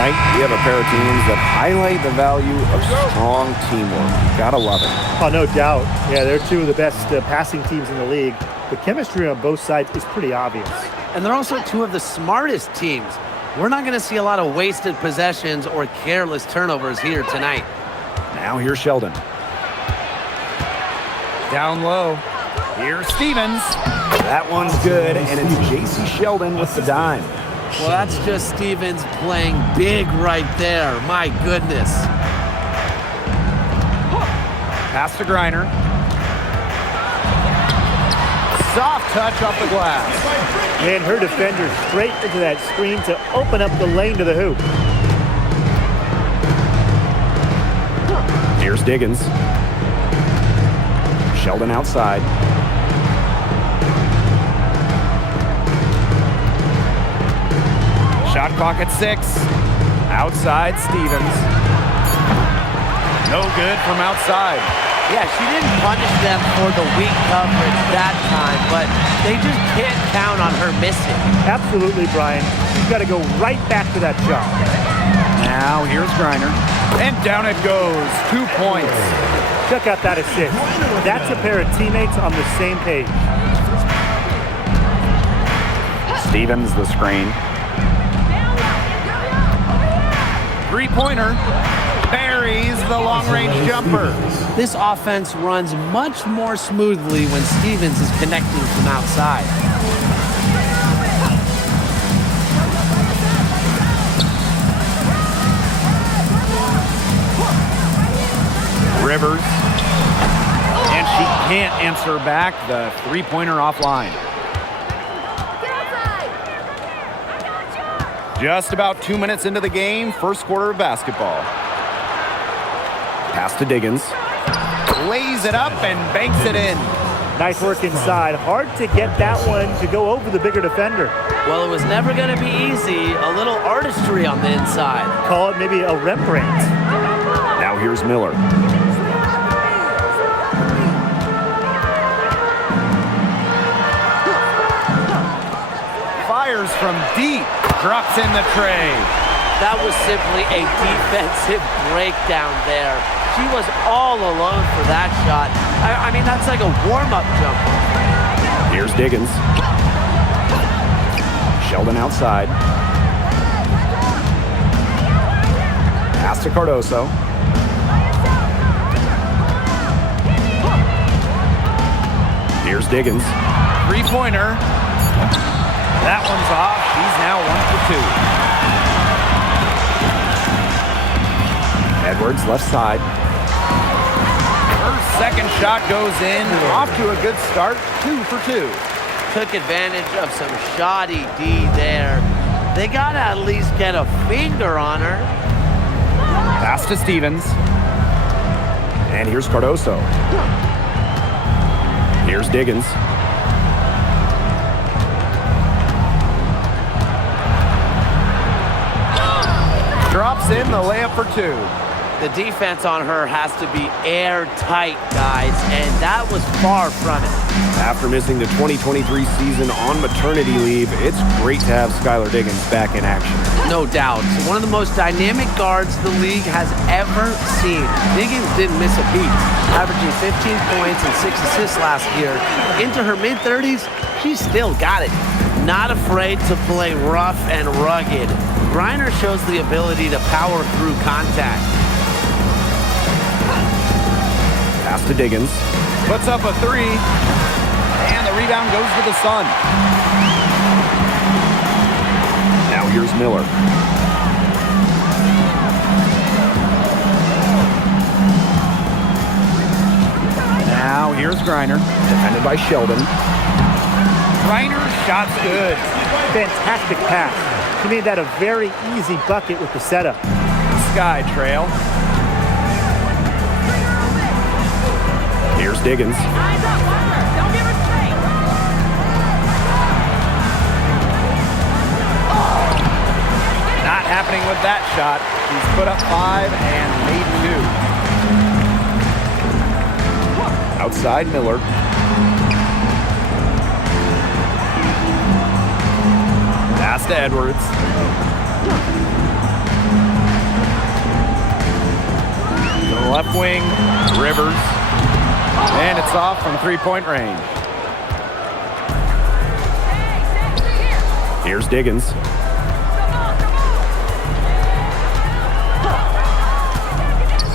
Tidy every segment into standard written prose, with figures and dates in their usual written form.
Tonight, we have a pair of teams that highlight the value of strong teamwork. Gotta love it. Oh, no doubt. Yeah, they're two of the best passing teams in the league. The chemistry on both sides is pretty obvious. And they're also two of the smartest teams. We're not going to see a lot of wasted possessions or careless turnovers here tonight. Now here's Sheldon. Down low. Here's Stevens. That one's good, and it's J.C. Sheldon with the dime. Well, that's just Stevens playing big right there. My goodness. Pass to Griner. Soft touch off the glass. And her defender straight into that screen to open up the lane to the hoop. Here's Diggins. Sheldon outside. Shot clock at 6. Outside, Stevens. No good from outside. Yeah, she didn't punish them for the weak coverage that time, but they just can't count on her missing. Absolutely, Brian. She's got to go right back to that shot. Now here's Griner. And down it goes. 2 points. Check out that assist. That's a pair of teammates on the same page. Stevens the screen. Three-pointer. Buries the long-range jumper. This offense runs much more smoothly when Stevens is connecting from outside. Rivers. And she can't answer back. The three-pointer offline. Just about 2 minutes into the game, first quarter of basketball. Pass to Diggins. Lays it up and banks it in. Nice work inside. Hard to get that one to go over the bigger defender. Well, it was never going to be easy. A little artistry on the inside. Call it maybe a Rembrandt. Now here's Miller. Fires from deep. Drops in the tray. That was simply a defensive breakdown there. She was all alone for that shot. I mean, that's like a warm-up jumper. Here's Diggins. Sheldon outside. Pass to Cardoso. Here's Diggins. Three-pointer. That one's off. She's now 1 for 2. Edwards left side. Her second shot goes in. Off to a good start. 2 for 2. Took advantage of some shoddy D there. They got to at least get a finger on her. Pass to Stevens. And here's Cardoso. Here's Diggins. Drops in the layup for 2. The defense on her has to be airtight, guys, and that was far from it. After missing the 2023 season on maternity leave, it's great to have Skylar Diggins back in action. No doubt. One of the most dynamic guards the league has ever seen. Diggins didn't miss a beat, averaging 15 points and 6 assists last year. Into her mid-30s, she still got it. Not afraid to play rough and rugged. Griner shows the ability to power through contact. Pass to Diggins. Puts up a 3. And the rebound goes to the Sun. Now here's Miller. Now here's Griner. Defended by Sheldon. Griner's shot's good. Fantastic pass. She made that a very easy bucket with the setup. Sky trail. Here's Diggins. Not happening with that shot. He's put up 5 and made 2. Outside Miller. Pass to Edwards. Left wing, Rivers. And it's off from three-point range. Here's Diggins.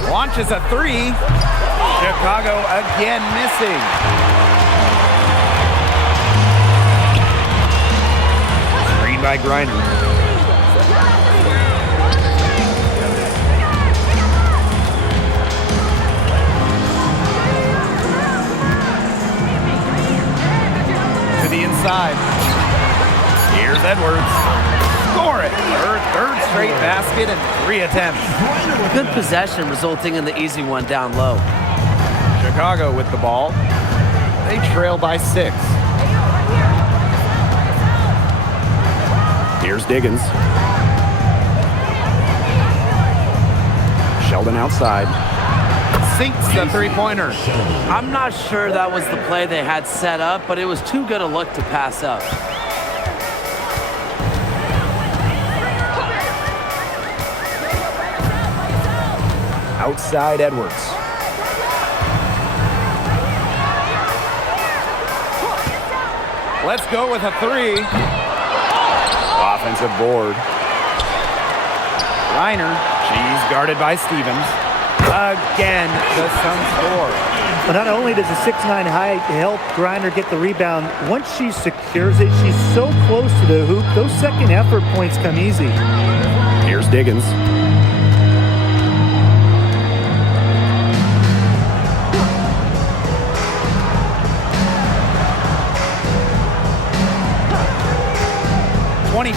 Launches a three. Chicago again missing. Screen by Griner. To the inside. Here's Edwards. Score it. Her third straight basket in 3 attempts. Good possession resulting in the easy one down low. Chicago with the ball. They trail by 6. Here's Diggins. Sheldon outside. Sinks the three-pointer. I'm not sure that was the play they had set up, but it was too good a look to pass up. Outside Edwards. Let's go with a 3. Offensive board. Reiner. She's guarded by Stevens. Again, the Suns score. But not only does the 6'9" height help Griner get the rebound, once she secures it, she's so close to the hoop, those second effort points come easy. Here's Diggins.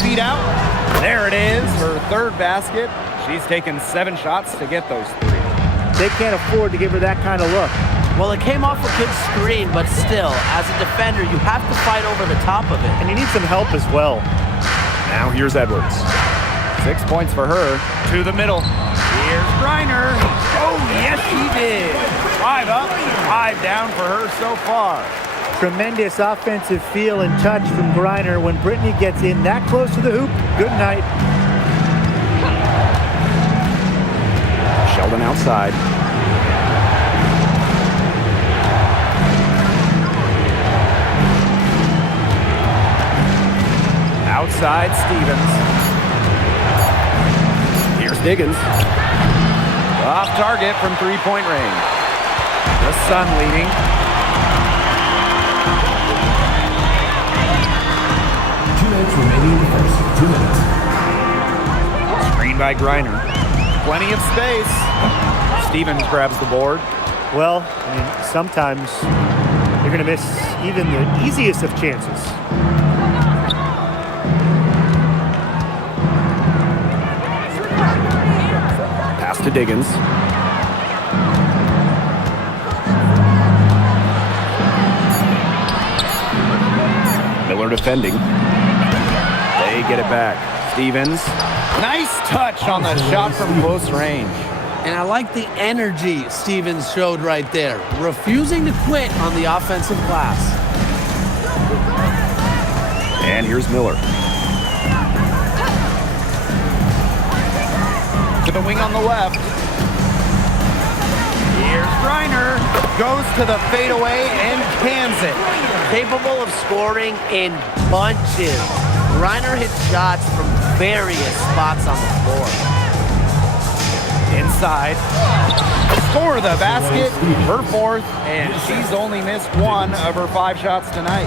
Feet out. There it is, her third basket. She's taken 7 shots to get those 3. They can't afford to give her that kind of look. Well, it came off a good screen, but still, as a defender, you have to fight over the top of it. And you need some help as well. Now here's Edwards. 6 points for her. To the middle. Here's Griner. Oh, yes, she did. 5 up, 5 down for her so far. Tremendous offensive feel and touch from Griner. When Brittany gets in that close to the hoop, good night. Sheldon outside. Outside Stevens. Here's Diggins. Off target from three-point range. The Sun leading. Remaining in the first 2 minutes. Screen by Griner. Plenty of space. Stevens grabs the board. Well, I mean, sometimes you're going to miss even the easiest of chances. Pass to Diggins. Miller defending. They get it back. Stevens. Nice touch on the shot from close range. And I like the energy Stevens showed right there, refusing to quit on the offensive glass. And here's Miller. To the wing on the left. Here's Griner. Goes to the fadeaway and cans it. Capable of scoring in bunches. Griner hits shots from various spots on the floor. Inside. For the basket, her 4th, and she's only missed 1 of her 5 shots tonight.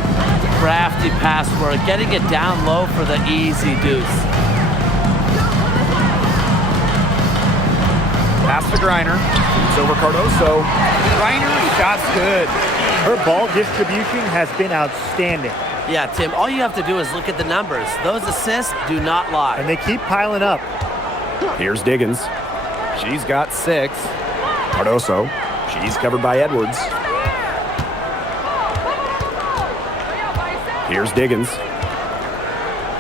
Crafty pass work, getting it down low for the easy deuce. Pass to Griner. It's over Cardoso. Griner, shot's good. Her ball distribution has been outstanding. Yeah, Tim, all you have to do is look at the numbers. Those assists do not lie. And they keep piling up. Here's Diggins. She's got 6. Cardoso. She's covered by Edwards. Here's Diggins.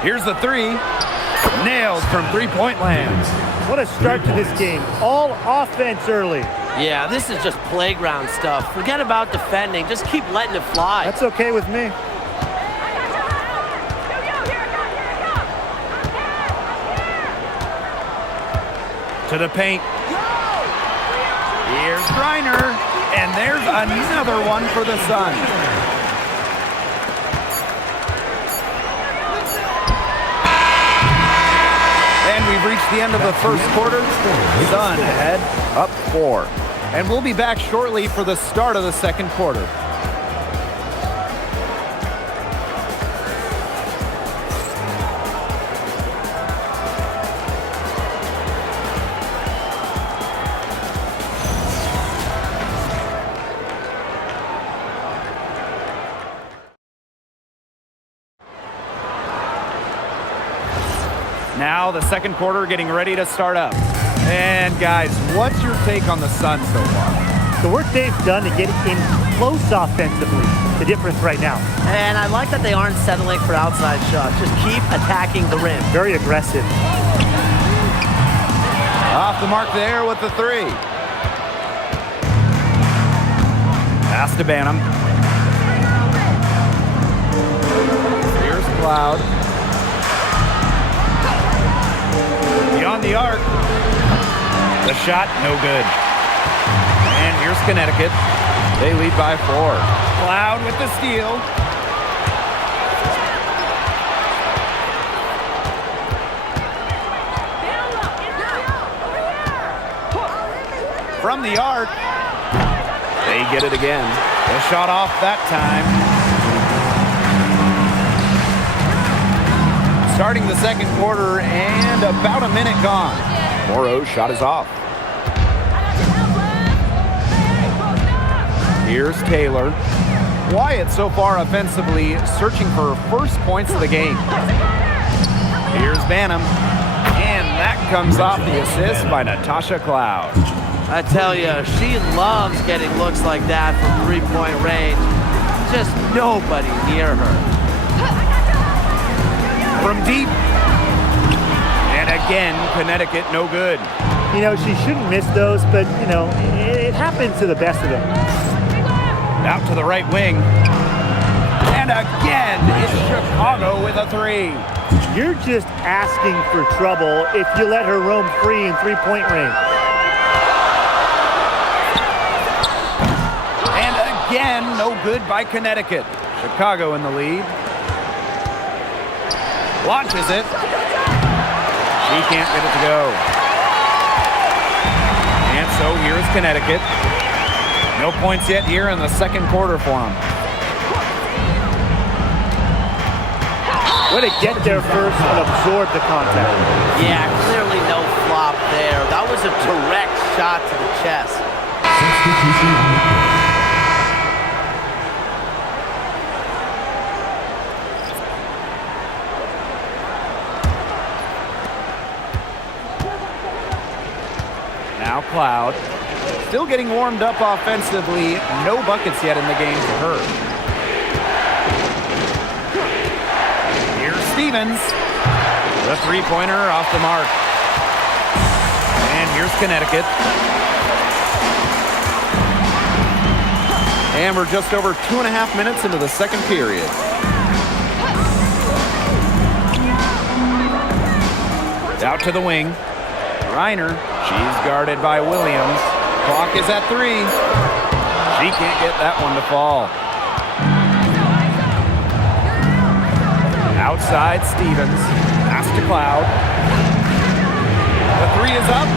Here's the 3. Nailed from three-point land. What a start to this game. All offense early. Yeah, this is just playground stuff. Forget about defending. Just keep letting it fly. That's okay with me. To the paint. Here's Griner, and there's another one for the Sun. And we've reached the end of the first quarter. Sun ahead, up 4. And we'll be back shortly for the start of the second quarter. Now the second quarter getting ready to start up. And guys, what's your take on the Sun so far? The work they've done to get in close offensively, the difference right now. And I like that they aren't settling for outside shots. Just keep attacking the rim. Very aggressive. Off the mark there with the 3. Pass to Banham. Here's Cloud. Beyond the arc. The shot, no good. And here's Connecticut. They lead by 4. Cloud with the steal. From the arc. They get it again. The shot off that time. Starting the second quarter and about a minute gone. Morrow's shot is off. Here's Taylor. Wyatt so far offensively searching for first points of the game. Here's Banham. And that comes off the assist by Natasha Cloud. I tell you, she loves getting looks like that from three-point range. Just nobody near her. From deep. And again, Connecticut no good. You know, she shouldn't miss those, but, you know, it happens to the best of them. Out to the right wing. And again, it's Chicago with a 3. You're just asking for trouble if you let her roam free in three-point range. And again, no good by Connecticut. Chicago in the lead. Launches it. He can't get it to go. And so here's Connecticut. No points yet here in the second quarter for them. Way to get there first and absorb the contact. Yeah, clearly no flop there. That was a direct shot to the chest. Now Cloud. Still getting warmed up offensively. No buckets yet in the game for her. Here's Stevens. The three-pointer off the mark. And here's Connecticut. And we're just over 2.5 minutes into the second period. Out to the wing. Reiner. She's guarded by Williams. Clock is at 3. She can't get that one to fall. Outside Stevens. Pass to Cloud. The 3 is up.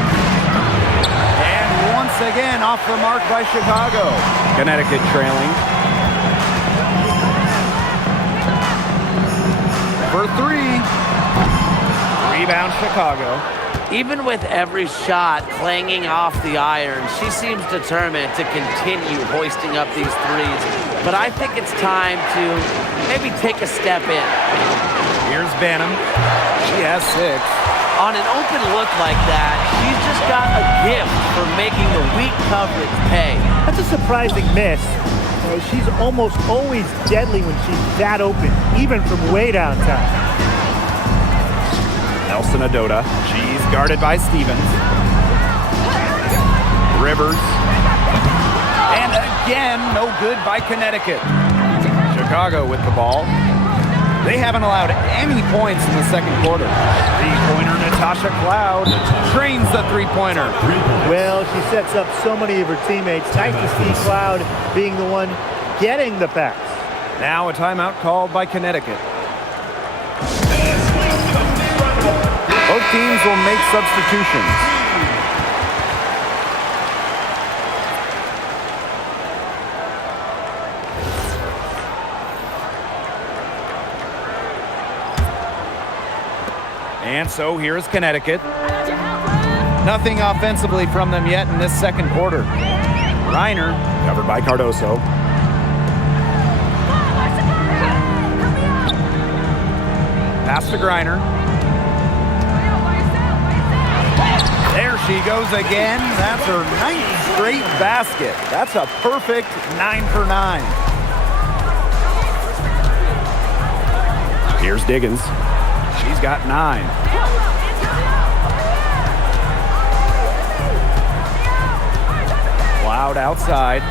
And once again off the mark by Chicago. Connecticut trailing. For 3. Rebound Chicago. Even with every shot clanging off the iron, she seems determined to continue hoisting up these threes. But I think it's time to maybe take a step in. Here's Banham. She has 6. On an open look like that, she's just got a gift for making the weak coverage pay. That's a surprising miss. She's almost always deadly when she's that open, even from way downtown. Nelson Adota. She's guarded by Stevens. Rivers. And again, no good by Connecticut. Chicago with the ball. They haven't allowed any points in the second quarter. Three-pointer Natasha. Natasha Cloud drains the three-pointer. Well, she sets up so many of her teammates. Nice to see Cloud being the one getting the pass. Now a timeout called by Connecticut. Both teams will make substitutions. And so here's Connecticut. Nothing offensively from them yet in this second quarter. Reiner, covered by Cardoso. Pass to Griner. There she goes again. That's her 9th straight basket. That's a perfect 9 for 9. Here's Diggins. She's got 9. Cloud outside.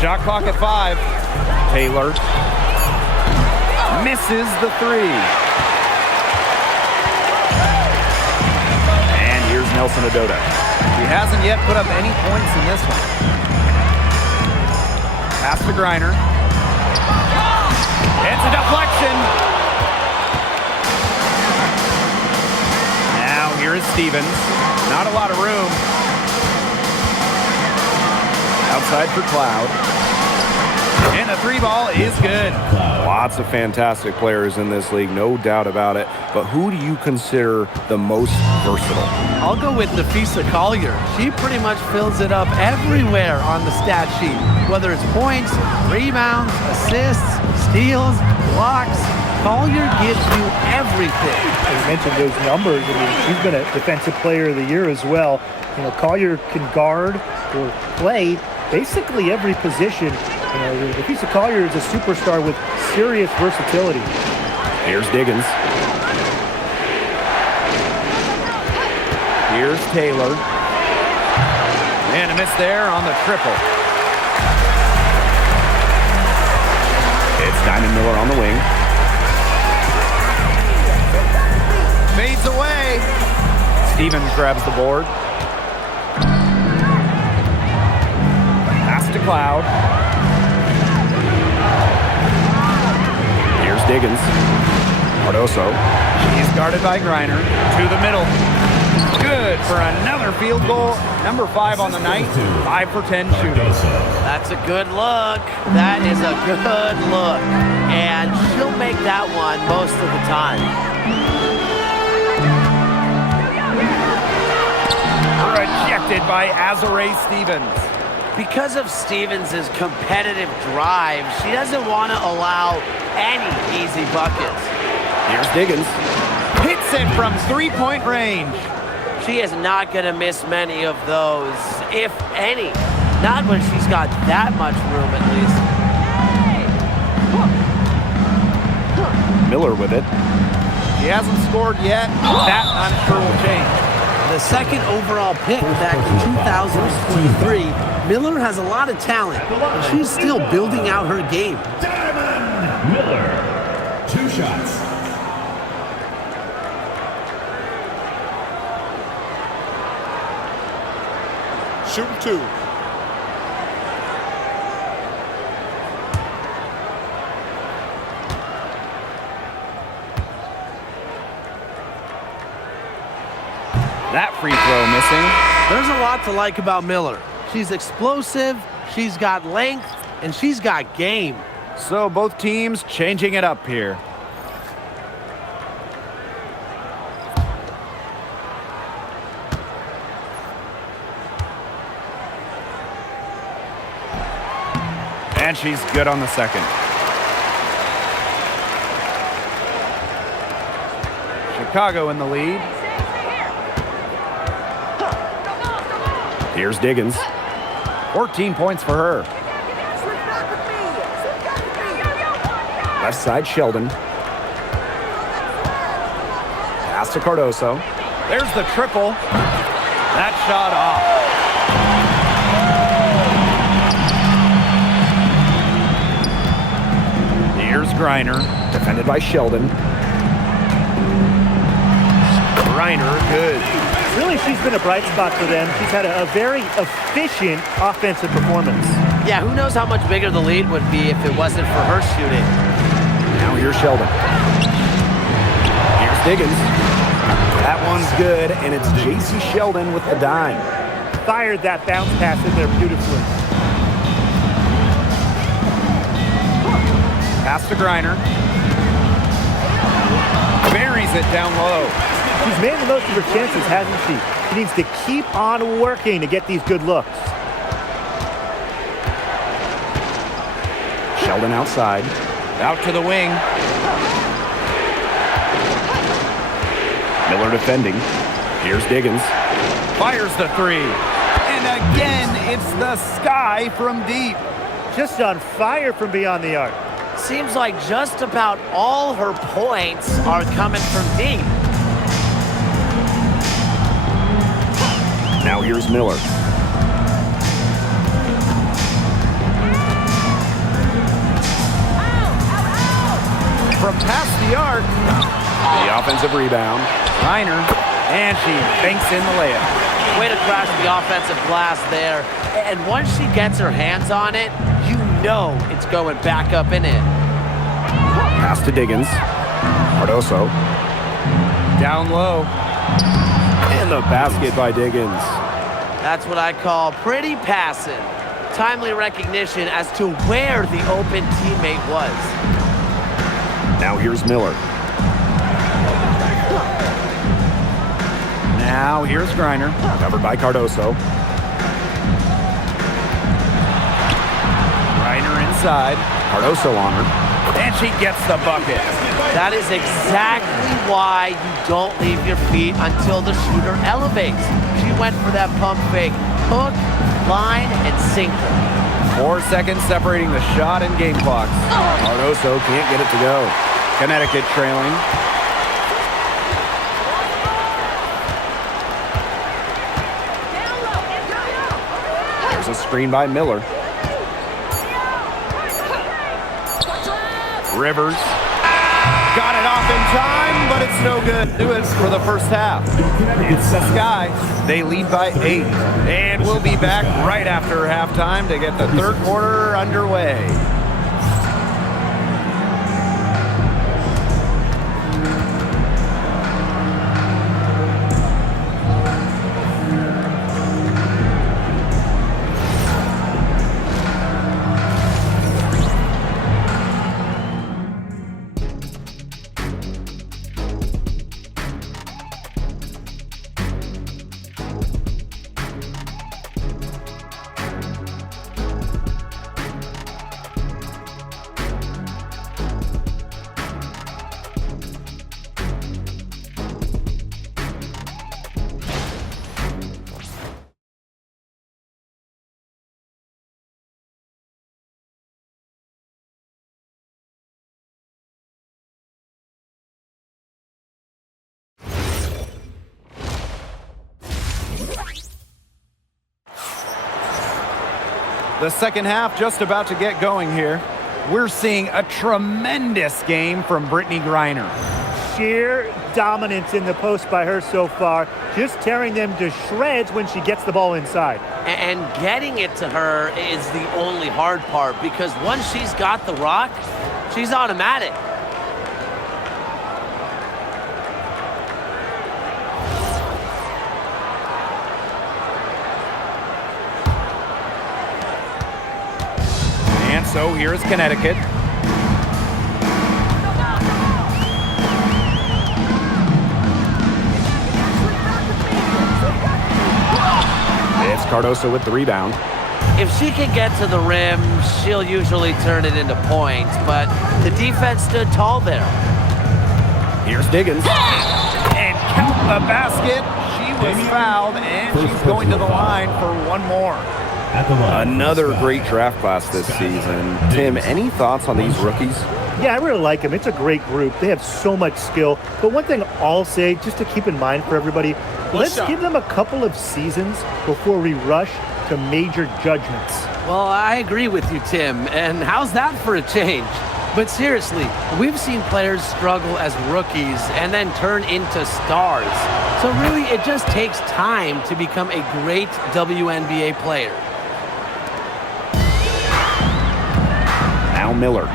Shot clock at 5. Taylor misses the 3. And here's Nelson Adota. She hasn't yet put up any points in this one. Pass to Griner. It's a deflection. Now here is Stevens. Not a lot of room. Outside for Cloud. And the 3 ball is good. Lots of fantastic players in this league, no doubt about it. But who do you consider the most versatile? I'll go with Nafisa Collier. She pretty much fills it up everywhere on the stat sheet, whether it's points, rebounds, assists, steals, blocks. Collier gives you everything. You mentioned those numbers. I mean, she's been a defensive player of the year as well. You know, Collier can guard or play basically every position. You know, Nafisa Collier is a superstar with serious versatility. Here's Diggins. Here's Taylor. And a miss there on the triple. It's Diamond Miller on the wing. Fades away. Stevens grabs the board. Pass to Cloud. Here's Diggins. Cardoso. He's guarded by Griner. To the middle. Good for another field goal. Number 5 on the night. 5 for 10 shooting. That's a good look. That is a good look. And she'll make that one most of the time. Rejected by Azurá Stevens. Because of Stevens' competitive drive, she doesn't want to allow any easy buckets. Here's Diggins. Hits it from 3-point range. She is not going to miss many of those, if any. Not when she's got that much room, at least. Miller with it. He hasn't scored yet. That, I'm sure, will change. The second overall pick back in 2023, Miller has a lot of talent, but she's still building out her game. Diamond Miller. 2 shots. Shoot 2. That free throw missing. There's a lot to like about Miller. She's explosive, she's got length, and she's got game. So both teams changing it up here. And she's good on the second. Chicago in the lead. Here's Diggins. 14 points for her. Left side, Sheldon. Pass to Cardoso. There's the triple. That shot off. Here's Griner, defended by Sheldon. Griner, good. Really, she's been a bright spot for them. She's had a very efficient offensive performance. Yeah, who knows how much bigger the lead would be if it wasn't for her shooting. Now here's Sheldon. Here's Diggins. That one's good, and it's J.C. Sheldon with the dime. Fired that bounce pass in there beautifully. Pass to Griner. Buries it down low. She's made the most of her chances, hasn't she? She needs to keep on working to get these good looks. Sheldon outside. Out to the wing. Miller defending. Here's Diggins. Fires the three. And again, it's the sky from deep. Just on fire from beyond the arc. Seems like just about all her points are coming from deep. Now here's Miller. From past the arc. The offensive rebound. Griner. And she banks in the layup. Way to crash the offensive glass there. And once she gets her hands on it, you know it's going back up and in. Pass to Diggins. Cardoso. Down low. And the basket by Diggins. That's what I call pretty passive. Timely recognition as to where the open teammate was. Now here's Miller. Now here's Griner. Covered by Cardoso. Griner inside. Cardoso on her. And she gets the bucket. That is exactly why you don't leave your feet until the shooter elevates. She went for that pump fake. Hook, line, and sinker. 4 seconds separating the shot and game clocks. Cardoso can't get it to go. Connecticut trailing. There's a screen by Miller. Rivers. Got it off in time, but it's no good. Do it for the first half. It's the Sky. They lead by 8. And we'll be back right after halftime to get the third quarter underway. The second half just about to get going here. We're seeing a tremendous game from Brittney Griner. Sheer dominance in the post by her so far, just tearing them to shreds when she gets the ball inside. And getting it to her is the only hard part, because once she's got the rock, she's automatic. And so here's Connecticut. It's Cardoso with the rebound. If she can get to the rim, she'll usually turn it into points, but the defense stood tall there. Here's Diggins. And count the basket. She was fouled, and she's going to the line for one more. Another great draft class this season. Tim, any thoughts on these rookies? Yeah, I really like them. It's a great group. They have so much skill. But one thing I'll say, just to keep in mind for everybody, let's give them a couple of seasons before we rush to major judgments. Well, I agree with you, Tim. And how's that for a change? But seriously, we've seen players struggle as rookies and then turn into stars. So really, it just takes time to become a great WNBA player. Now Miller.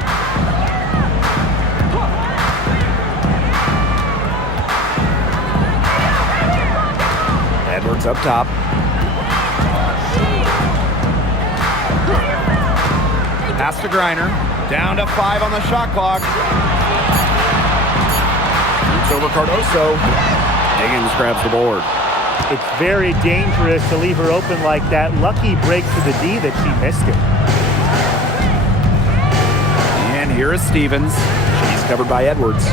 Edwards up top. Pass to Griner. Down to 5 on the shot clock. Shoots over Cardoso. Higgins grabs the board. It's very dangerous to leave her open like that. Lucky break to the D that she missed it. And here is Stevens. She's covered by Edwards.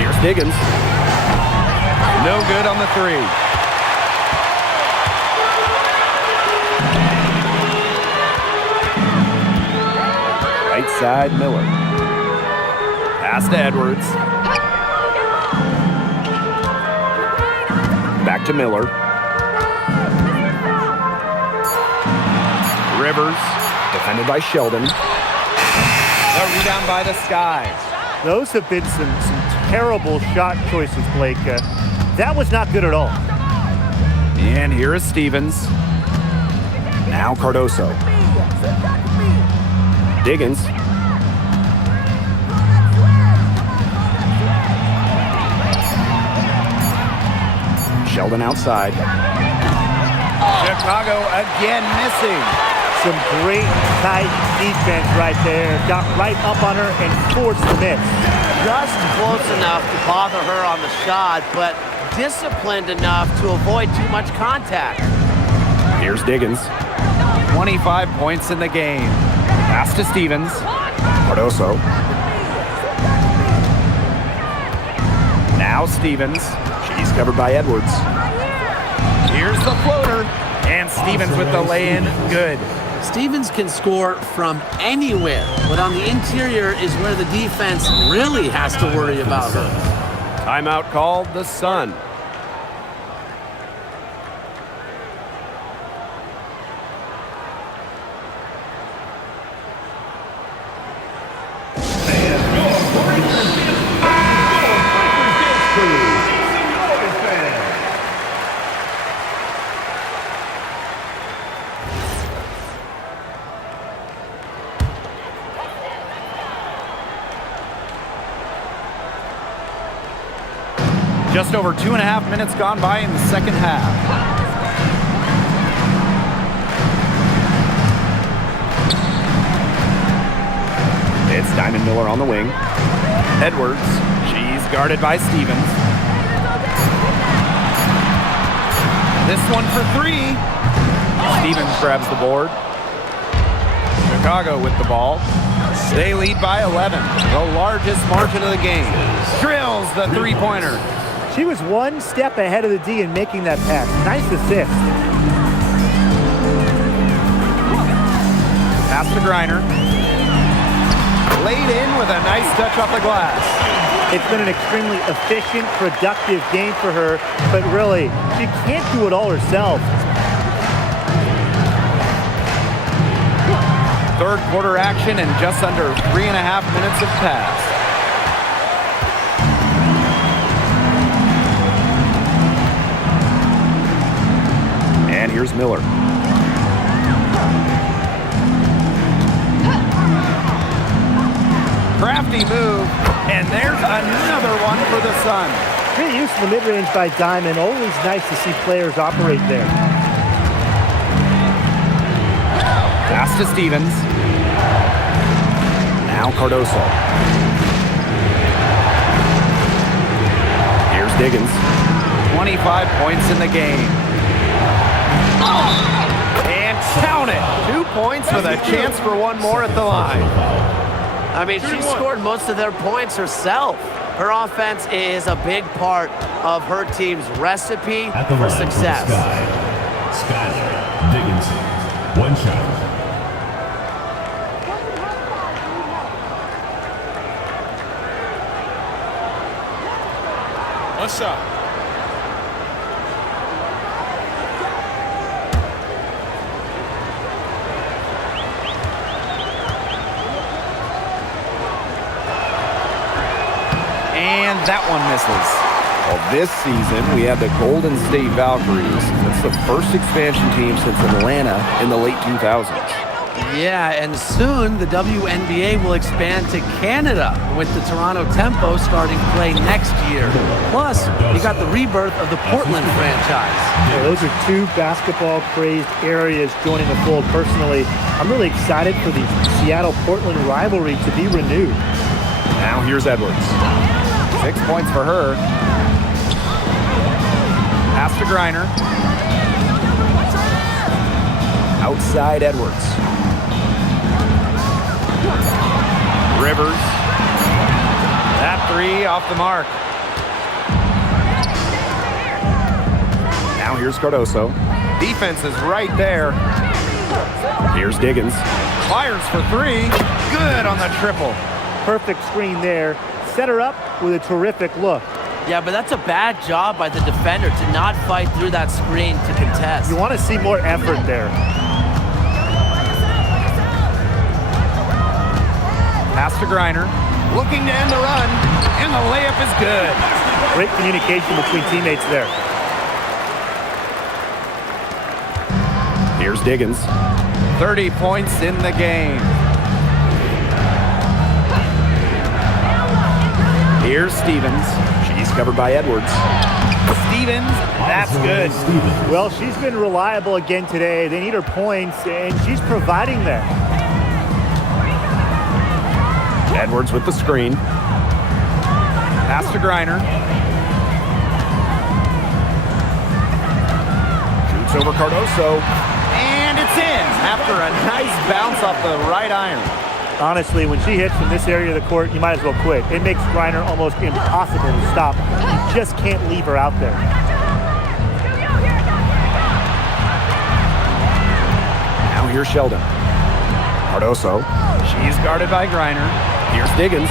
Here's Higgins. No good on the 3. Right side, Miller. Pass to Edwards. Back to Miller. Rivers, defended by Sheldon. The rebound by the Skies. Those have been some terrible shot choices, Blake. That was not good at all. And here is Stevens. Now Cardoso. Higgins. Sheldon outside. Chicago again missing. Some great tight defense right there. Got right up on her and forced the miss. Just close enough to bother her on the shot, but disciplined enough to avoid too much contact. Here's Higgins. 25 points in the game. Pass to Stevens. Cardoso. Now Stevens. She's covered by Edwards. Here's the floater. And Stevens with the lay-in. Good. Stevens can score from anywhere, but on the interior is where the defense really has to worry about her. Timeout called the Sun. Just over 2.5 minutes gone by in the second half. It's Diamond Miller on the wing. Edwards. She's guarded by Stevens. This one for 3. Stevens grabs the board. Chicago with the ball. They lead by 11. The largest margin of the game. Drills the three-pointer. She was one step ahead of the D in making that pass. Nice assist. Pass to Griner. Laid in with a nice touch off the glass. It's been an extremely efficient, productive game for her, but really, she can't do it all herself. Third quarter action and just under 3.5 minutes have passed. And here's Miller. Crafty move, and there's another one for the Sun. Great use of the mid-range by Diamond. Always nice to see players operate there. Pass to Stevens. Now Cardoso. Here's Higgins. 25 points in the game. And count it. 2 points with a chance for one more at the line. I mean, she scored most of their points herself. Her offense is a big part of her team's recipe for success. Skylar Dickinson, 1 shot. One shot. And that one misses. Well, this season, we have the Golden State Valkyries. That's the first expansion team since Atlanta in the late 2000s. Yeah, and soon the WNBA will expand to Canada with the Toronto Tempo starting play next year. Plus, you got the rebirth of the Portland franchise. Yeah, those are two basketball-crazed areas joining the fold. Personally, I'm really excited for the Seattle-Portland rivalry to be renewed. Now here's Edwards. 6 points for her. Pass to Griner. Outside Edwards. Rivers. That three off the mark. Now here's Cardoso. Defense is right there. Here's Diggins. Fires for three. Good on the triple. Perfect screen there. Set her up with a terrific look. Yeah, but that's a bad job by the defender to not fight through that screen to contest. You want to see more effort there. Pass to Griner. Looking to end the run. And the layup is good. Great communication between teammates there. Here's Diggins. 30 points in the game. Here's Stevens. She's covered by Edwards. Stevens, that's good. Well, she's been reliable again today. They need her points, and she's providing that. Edwards with the screen. Pass to Griner. Shoots over Cardoso. And it's in after a nice bounce off the right iron. Honestly, when she hits from this area of the court, you might as well quit. It makes Griner almost impossible to stop. You just can't leave her out there. Now here's Sheldon. Cardoso. She's guarded by Griner. Here's Diggins.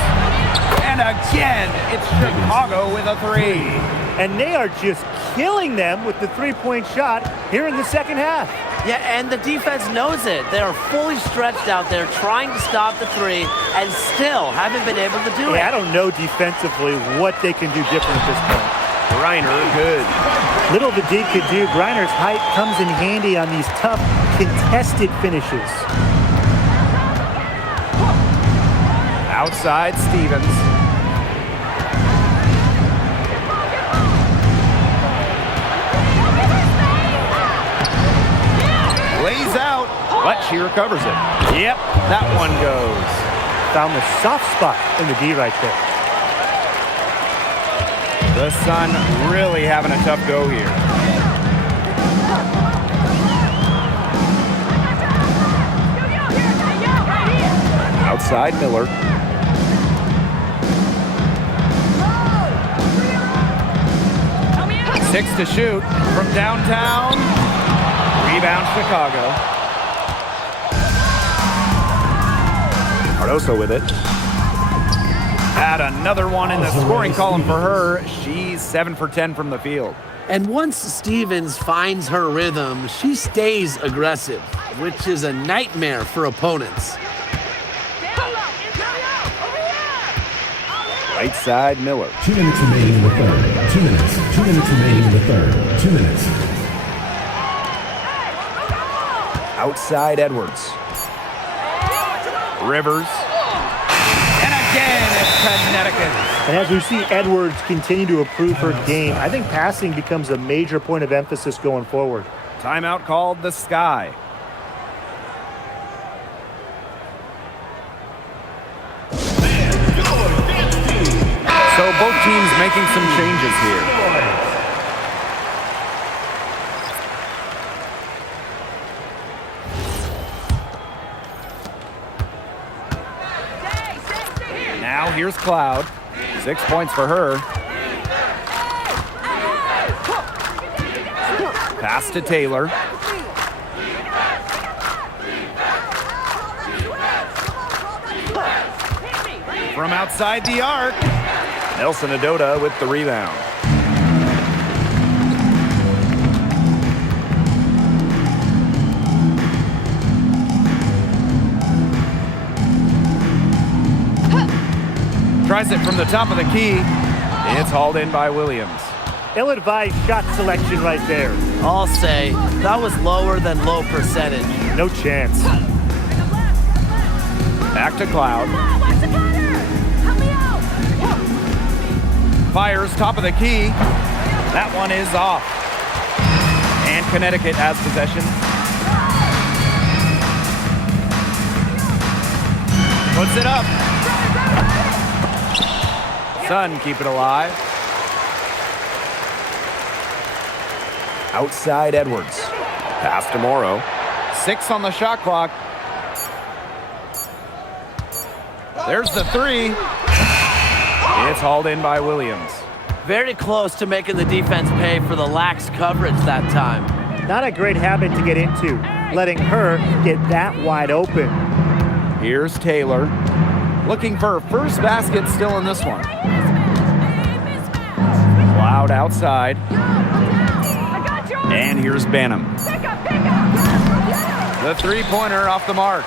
And again, it's Chicago with a three. And they are just killing them with the three-point shot here in the second half. Yeah, and the defense knows it. They are fully stretched out there trying to stop the three and still haven't been able to do it. I don't know defensively what they can do different at this point. Griner, good. Little the D could do. Griner's height comes in handy on these tough, contested finishes. Outside Stevens. Lays out, but she recovers it. Yep, that one goes. Found the soft spot in the D right there. The Sun really having a tough go here. Outside Miller. Six to shoot from downtown. Rebound Chicago. Cardoso with it. Add another one in the scoring column for her. She's 7 for 10 from the field. And once Stevens finds her rhythm, she stays aggressive, which is a nightmare for opponents. Right side Miller. 2 minutes remaining in the third. 2 minutes. 2 minutes remaining in the third. 2 minutes. Outside Edwards. Rivers. And again, it's Connecticut. And as we see Edwards continue to improve her game, I think passing becomes a major point of emphasis going forward. Timeout called the Sky. So both teams making some changes here. Now here's Cloud. 6 points for her. Pass to Taylor. From outside the arc. Nelson Adota with the rebound. Tries it from the top of the key. It's hauled in by Williams. Ill-advised shot selection right there. I'll say that was lower than low percentage. No chance. Back to Cloud. Fires top of the key. That one is off. And Connecticut has possession. Puts it up. Sun keep it alive. Outside Edwards. Pass to Morrow. 6 on the shot clock. There's the 3. It's hauled in by Williams. Very close to making the defense pay for the lax coverage that time. Not a great habit to get into, letting her get that wide open. Here's Taylor. Looking for her first basket still in this one. Cloud outside. And here's Banham. The three-pointer off the mark.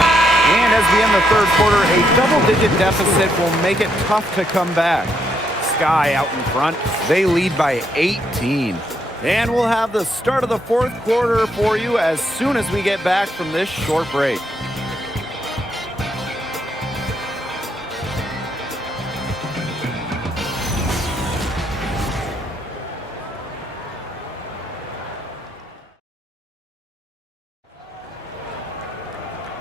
And as we end the third quarter, a double-digit deficit will make it tough to come back. Sky out in front. They lead by 18. And we'll have the start of the fourth quarter for you as soon as we get back from this short break.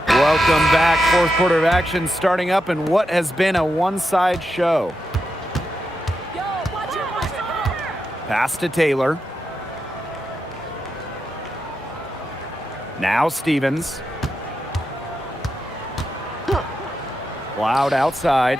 Welcome back. Fourth quarter of action starting up in what has been a one-side show. Pass to Taylor. Now Stevens. Cloud outside.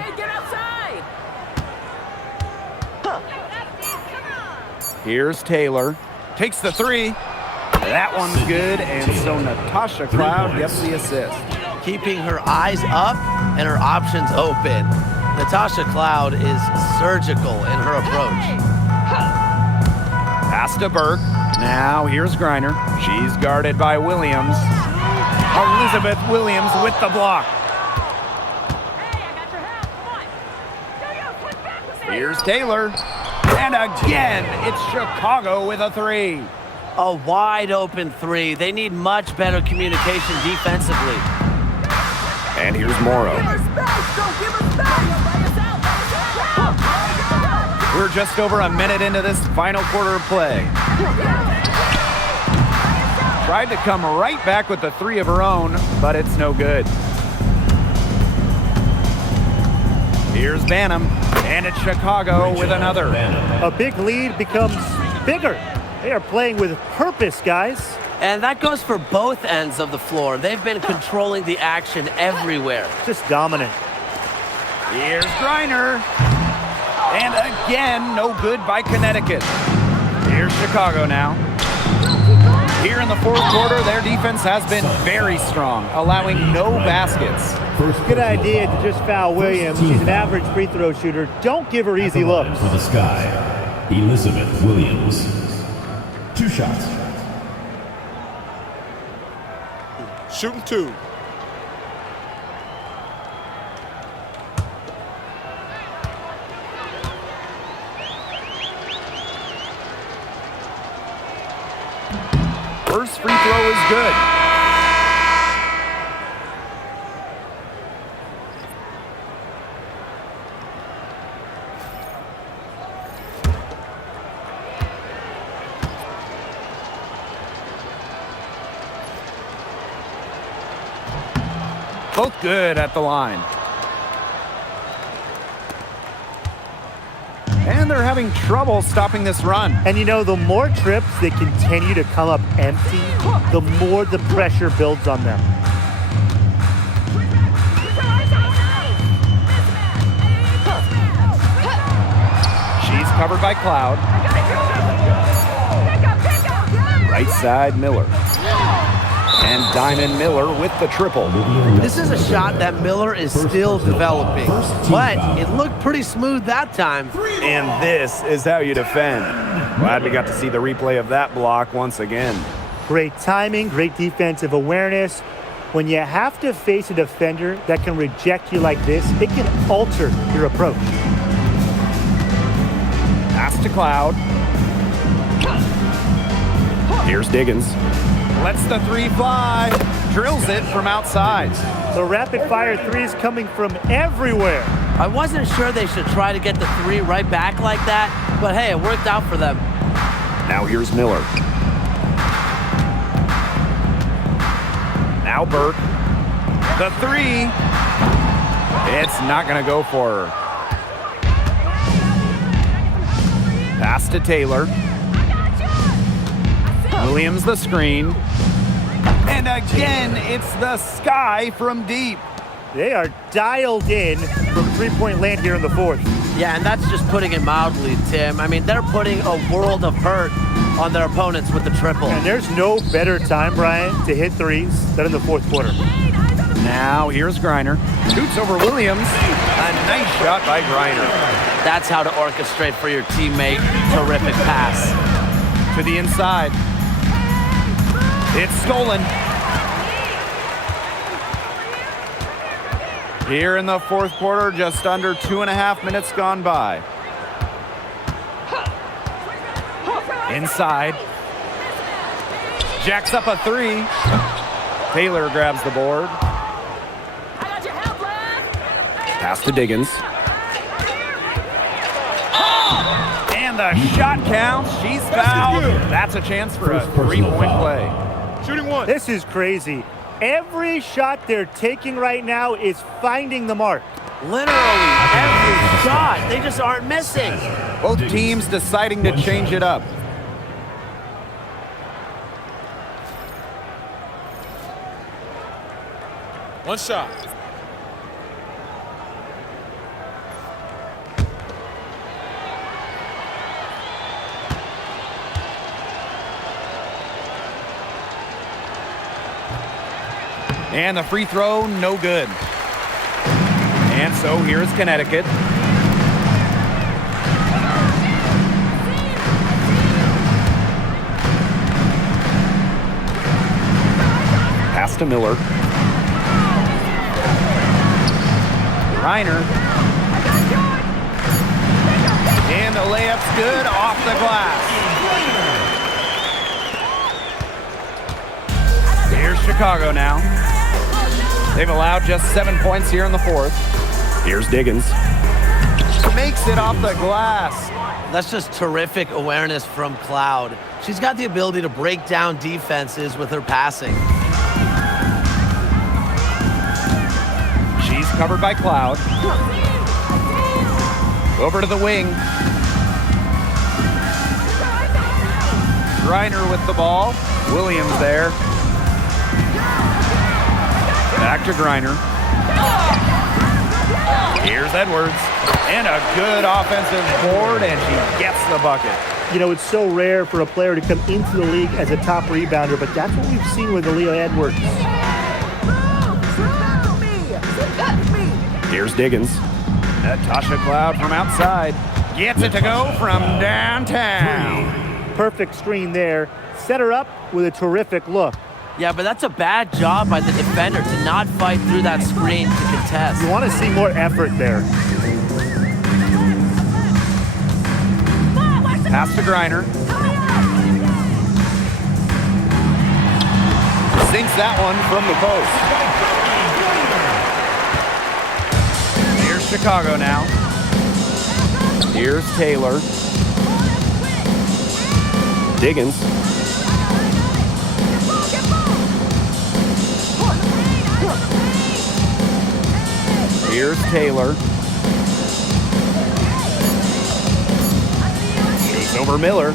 Here's Taylor. Takes the 3. That one's good, and so Natasha Cloud gets the assist. Keeping her eyes up and her options open. Natasha Cloud is surgical in her approach. Pass to Burke. Now here's Griner. She's guarded by Williams. Elizabeth Williams with the block. Here's Taylor. And again, it's Chicago with a 3. A wide open 3. They need much better communication defensively. And here's Morrow. We're just over a minute into this final quarter of play. Tried to come right back with the 3 of her own, but it's no good. Here's Banham, and it's Chicago with another. A big lead becomes bigger. They are playing with purpose, guys. And that goes for both ends of the floor. They've been controlling the action everywhere. Just dominant. Here's Griner. And again, no good by Connecticut. Here's Chicago now. Here in the fourth quarter, their defense has been very strong, allowing no baskets. Good idea to just foul Williams. She's an average free throw shooter. Don't give her easy looks. For the Sky, Elizabeth Williams. 2 shots. Shooting 2. First free throw is good. Both good at the line. And they're having trouble stopping this run. And you know, the more trips they continue to come up empty, the more the pressure builds on them. She's covered by Cloud. Right side, Miller. And Diamond Miller with the triple. This is a shot that Miller is still developing, but it looked pretty smooth that time. And this is how you defend. Glad we got to see the replay of that block once again. Great timing, great defensive awareness. When you have to face a defender that can reject you like this, it can alter your approach. Pass to Cloud. Here's Diggins. Lets the three fly. Drills it from outside. The rapid-fire threes coming from everywhere. I wasn't sure they should try to get the three right back like that, but hey, it worked out for them. Now here's Miller. Now Burke. The three. It's not going to go for her. Pass to Taylor. Williams the screen. And again, it's the sky from deep. They are dialed in from three-point land here in the fourth. Yeah, and that's just putting it mildly, Tim. I mean, they're putting a world of hurt on their opponents with the triple. And there's no better time, Brian, to hit threes than in the fourth quarter. Now here's Griner. Shoots over Williams. A nice shot by Griner. That's how to orchestrate for your teammate. Terrific pass. To the inside. It's stolen. Here in the fourth quarter, just under 2.5 minutes gone by. Inside. Jacks up a three. Taylor grabs the board. Pass to Diggins. And the shot counts. She's fouled. That's a chance for a three-point play. Shooting one. This is crazy. Every shot they're taking right now is finding the mark. Literally every shot. They just aren't missing. Both teams deciding to change it up. One shot. And the free throw, no good. And so here's Connecticut. Pass to Miller. Reiner. And the layup's good off the glass. Here's Chicago now. They've allowed just 7 points here in the fourth. Here's Diggins. Makes it off the glass. That's just terrific awareness from Cloud. She's got the ability to break down defenses with her passing. She's covered by Cloud. Over to the wing. Reiner with the ball. Williams there. Back to Griner. Here's Edwards. And a good offensive board, and she gets the bucket. You know, it's so rare for a player to come into the league as a top rebounder, but that's what we've seen with Aaliyah Edwards. Here's Diggins. Natasha Cloud from outside. Gets it to go from downtown. Perfect screen there. Set her up with a terrific look. Yeah, but that's a bad job by the defender to not fight through that screen to contest. You want to see more effort there. Pass to Griner. Sinks that one from the post. Here's Chicago now. Here's Taylor. Diggins. Here's Taylor. Shoots over Miller.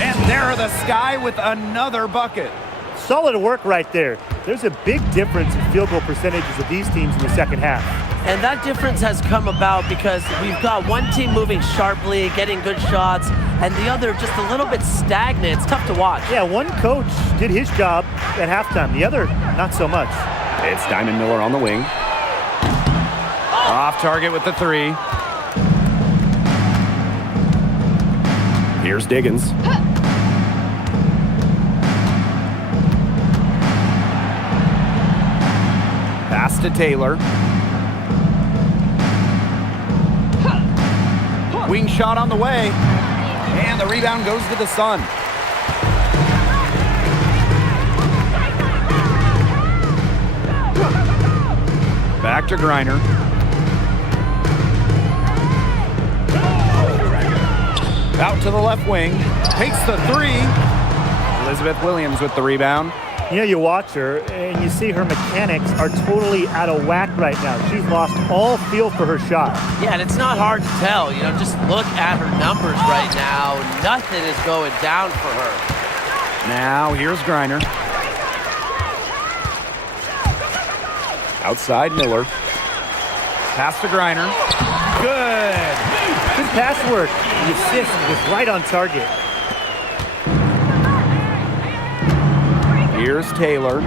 And there the Sky with another bucket. Solid work right there. There's a big difference in field goal percentages of these teams in the second half. And that difference has come about because we've got one team moving sharply, getting good shots, and the other just a little bit stagnant. It's tough to watch. Yeah, one coach did his job at halftime. The other, not so much. It's Diamond Miller on the wing. Off target with the three. Here's Diggins. Pass to Taylor. Wing shot on the way. And the rebound goes to the Sun. Back to Griner. Out to the left wing. Takes the three. Elizabeth Williams with the rebound. You know, you watch her and you see her mechanics are totally out of whack right now. She's lost all feel for her shot. Yeah, and it's not hard to tell. You know, just look at her numbers right now. Nothing is going down for her. Now here's Griner. Outside Miller. Pass to Griner. Good. Good pass work. The assist was right on target. Here's Taylor.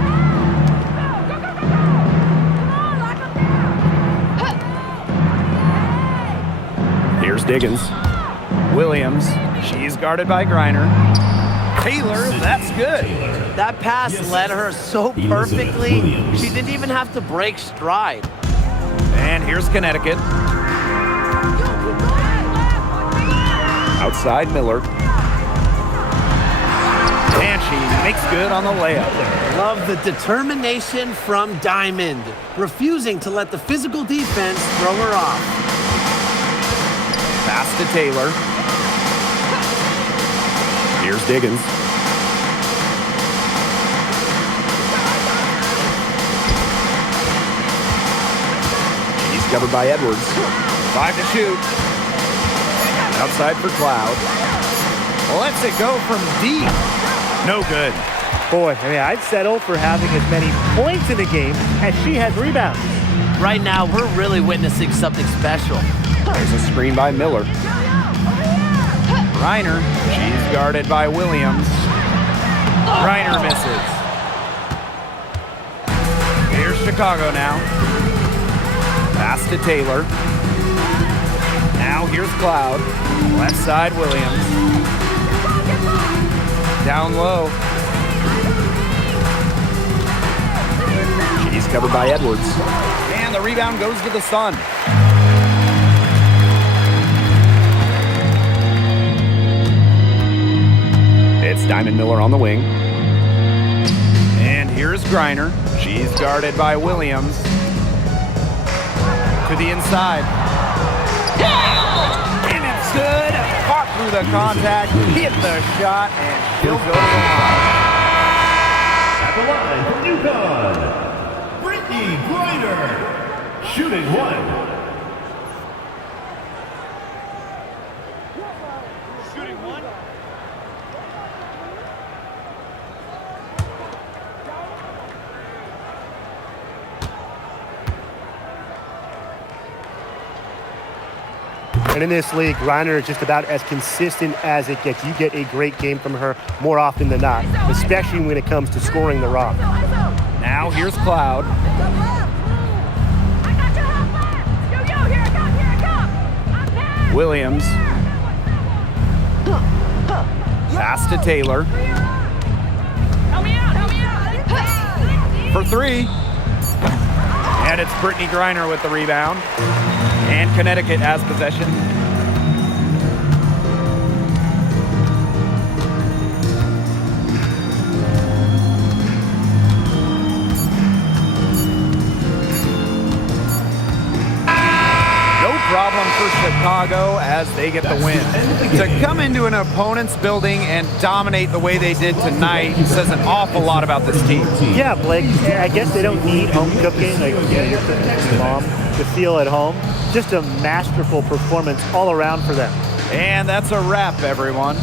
Here's Diggins. Williams. She's guarded by Griner. Taylor, that's good. That pass led her so perfectly, she didn't even have to break stride. And here's Connecticut. Outside Miller. And she makes good on the layup. Love the determination from Diamond, refusing to let the physical defense throw her off. Pass to Taylor. Here's Diggins. He's covered by Edwards. 5 to shoot. Outside for Cloud. Lets it go from deep. No good. Boy, I mean, I'd settle for having as many points in the game as she has rebounds. Right now, we're really witnessing something special. There's a screen by Miller. Griner, she's guarded by Williams. Griner misses. Here's Chicago now. Pass to Taylor. Now here's Cloud. Left side Williams. Down low. She's covered by Edwards. And the rebound goes to the Sun. It's Diamond Miller on the wing. And here's Griner. She's guarded by Williams. To the inside. And it's good. Fought through the contact, hit the shot, and she'll go to the line. At the line for UConn, Brittany Griner, shooting one. Shooting one. And in this league, Griner is just about as consistent as it gets. You get a great game from her more often than not, especially when it comes to scoring the rock. Now here's Cloud. Williams. Pass to Taylor. For three. And it's Brittany Griner with the rebound. And Connecticut has possession. No problem for Chicago as they get the win. To come into an opponent's building and dominate the way they did tonight says an awful lot about this team. Yeah, Blake, I guess they don't need home cooking, like you're cooking with your mom, to feel at home. Just a masterful performance all around for them. And that's a wrap, everyone.